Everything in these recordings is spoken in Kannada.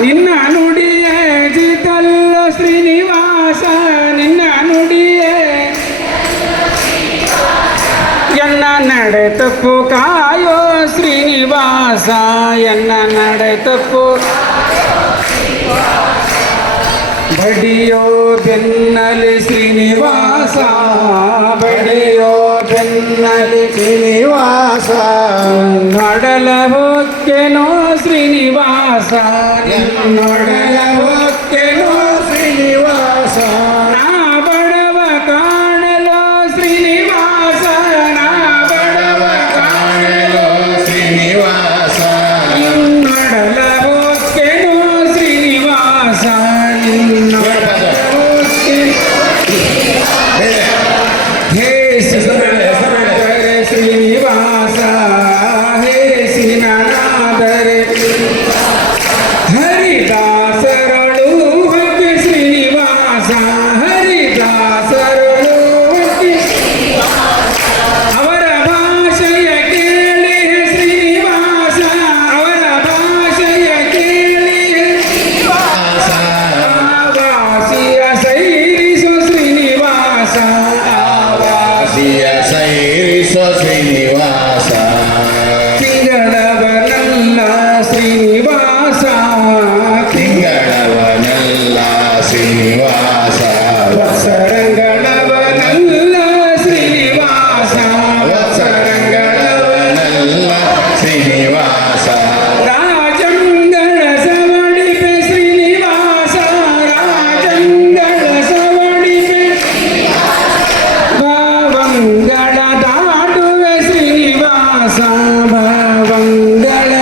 ನಿನ್ನ ನುಡಿಯೇ ಜಿತಲ್ಲ ಶ್ರೀನಿವಾಸ ನಿನ್ನ ನುಡಿಯೇ ಎನ್ನ ನಡೆ ತಪ್ಪು ಕಾಯೋ ಶ್ರೀನಿವಾಸ ಎನ್ನ ನಡೆ ತಪ್ಪು ಬಡಿಯೋ ಬೆನ್ನಲಿ ಶ್ರೀನಿವಾಸ ಬಡಿಯೋ ಬೆನ್ನಲಿ ಶ್ರೀನಿವಾಸ ನಡಲ ಹೊಕ್ಕೆನೋ ಶ್ರೀನಿವಾಸ ನೊಡಲ ಹೊಕ್ಕೆನೋ ಶ್ರೀನಿವಾಸ ನಾ ಬಡವ ಕಾಣಲೋ ಶ್ರೀನಿವಾಸ ನಾ ಬಡವ ಕಾಣಲೋ ಶ್ರೀನಿವಾಸ ನಡಲ ಹೊಕ್ಕೆನೋ ಶ್ರೀನಿವಾಸ ಹೇ ಶ್ರೀನಿವಾಸ ಹೇ ಸಿನಾದರೆ ಹರಿದಾಸರಳು ಹೊಕ್ಕೆ ಶ್ರೀನಿವಾಸ ಹರಿದಾಸರಳು ಹೊಕ್ಕೆ ಅವರ ಭಾಷೆಯ ಕೇಳಿ ಶ್ರೀನಿವಾಸ ಅವರ ಭಾಷೆಯ ಕೇಳಿ ಆವಾಸಿಯ ಸೈರಿಸೋ ಶ್ರೀನಿವಾಸ ಆವಾಸಿಯ ಸೈರಿಸೋ ಶ್ರೀನಿವಾಸ ತಿಂಗಳವನಲ್ಲ ಶ್ರೀನಿವಾಸ ತಿಂಗಳವನಲ್ಲ ಶ್ರೀನಿವಾಸ ವತ್ಸರಂಗಳವನಲ್ಲ ಶ್ರೀನಿವಾಸ ವತ್ಸರಂಗಳವನಲ್ಲ ಶ್ರೀನಿವಾಸ ರಾಜಂಗಳ ಸವಡಿಪೆ ಶ್ರೀನಿವಾಸ ರಾಜಂಗಳ ಸವಡಿಪೆ ಭಾವಂಗಳ ದಾಟುವೆ ಶ್ರೀನಿವಾಸ ಭಾವಂಗಳ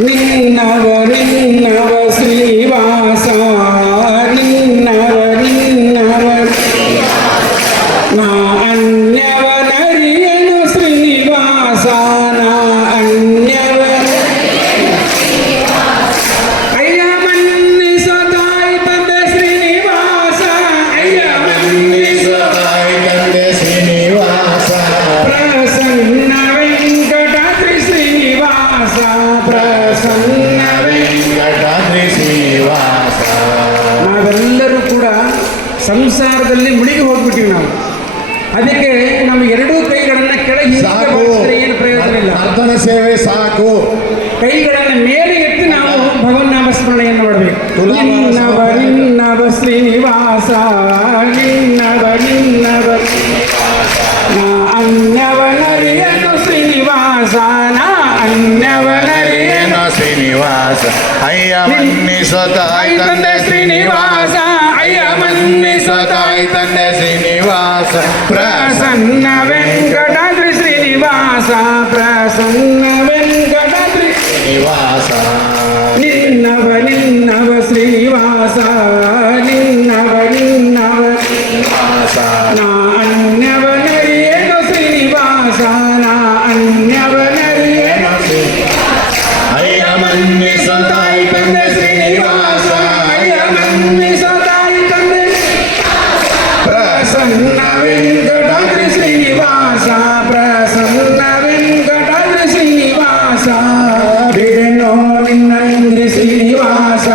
ನಿನ್ನವ ನಿನ್ನವ ಶ್ರೀನಿವಾಸ ನಿನ್ನವ ನಿನ್ನವ ನಾ ಅನ್ಯವನರಿಯನು ಶ್ರೀನಿವಾಸ ನಾ ಅನ್ಯವ ಅಯ್ಯ ಮನ್ನಿಸೋ ತಾಯಿ ತಂದೆ ಶ್ರೀನಿವಾಸ ಅಯ್ಯ ಮನ್ನಿಸೋ ತಾಯಿ ತಂದೆ ಶ್ರೀನಿವಾಸ ಪ್ರಸನ್ನ ವೆಂಕಟಾದ್ರಿ ಶ್ರೀನಿವಾಸ ಪ್ರಸನ್ನ ವೆಂಕಟಾದ್ರಿ ಶ್ರೀನಿವಾಸ ನಾವೆಲ್ಲರೂ ಕೂಡ ಸಂಸಾರದಲ್ಲಿ ಮುಳುಗಿ ಹೋಗ್ಬಿಟ್ಟಿವಿ ನಾವು. ಅದಕ್ಕೆ ನಮ್ಮ ಎರಡೂ ಕೈಗಳನ್ನ ಕೆಳಗೆ ಸಾಕು ಹಿಡಿದ್ರೆ ಏನು ಪ್ರಯೋಜನ ಇಲ್ಲ. ನರ್ತನ ಸೇವೆ ಸಾಕು ಕೈಗಳನ್ನು ಮೇಲೆ ಎತ್ತಿ ನಾವು ಭಗವನ್ನಾಮ ಸ್ಮರಣೆಯನ್ನು ಮಾಡಬೇಕು. ತುಲಾಭಾರ ನಿನ್ನವ ನಿನ್ನವ ಶ್ರೀನಿವಾಸ ನಿನ್ನವ ನಿನ್ನವ ನಾ ಅನ್ಯವನರಿಯನು ಶ್ರೀನಿವಾಸ ನಾ ಅನ್ಯವನರಿಯನು ಏನೋ ಶ್ರೀನಿವಾಸ ಅಯ್ಯ ಮನ್ನಿಸೋ ತಾಯಿ ತಂದೆ ಶ್ರೀನಿವಾಸ ಅಯ್ಯ ಮನ್ನಿಸೋ ತಾಯಿ ತಂದೆ ಶ್ರೀನಿವಾಸ ಪ್ರಸನ್ನ ವೆಂಕಟಾದ್ರಿ ಶ್ರೀನಿವಾಸ ಪ್ರಸನ್ನ ವೆಂಕಟಾದ್ರಿ ಶ್ರೀನಿವಾಸ ನಿನ್ನವ ನಿನ್ನವ ಶ್ರೀನಿವಾಸ ನಿನ್ನವ ನಿನ್ನವ ಶ್ರೀನಿವಾಸ ನಾ ಅನ್ಯವನರಿಯೇನು ಶ್ರೀನಿವಾಸ ನಾ ಅನ್ಯವನರಿಯೇನು ಅಯ್ಯ ಮನ್ನಿಸೋ ತಾಯಿ ತಂದೆ ಶ್ರೀನಿವಾಸ ಅಯ್ಯ ಮನ್ನಿಸೋ ತಾಯಿ ತಂದೆ ಪ್ರಸನ್ನ ವೆಂಕಟಾದ್ರಿ ಶ್ರೀನಿವಾಸ ಪ್ರಸನ್ನ ವೆಂಕಟಾದ್ರಿ ಶ್ರೀನಿವಾಸ ಬಿಡೆನೋ ನಿನ್ನ ಶ್ರೀನಿವಾಸ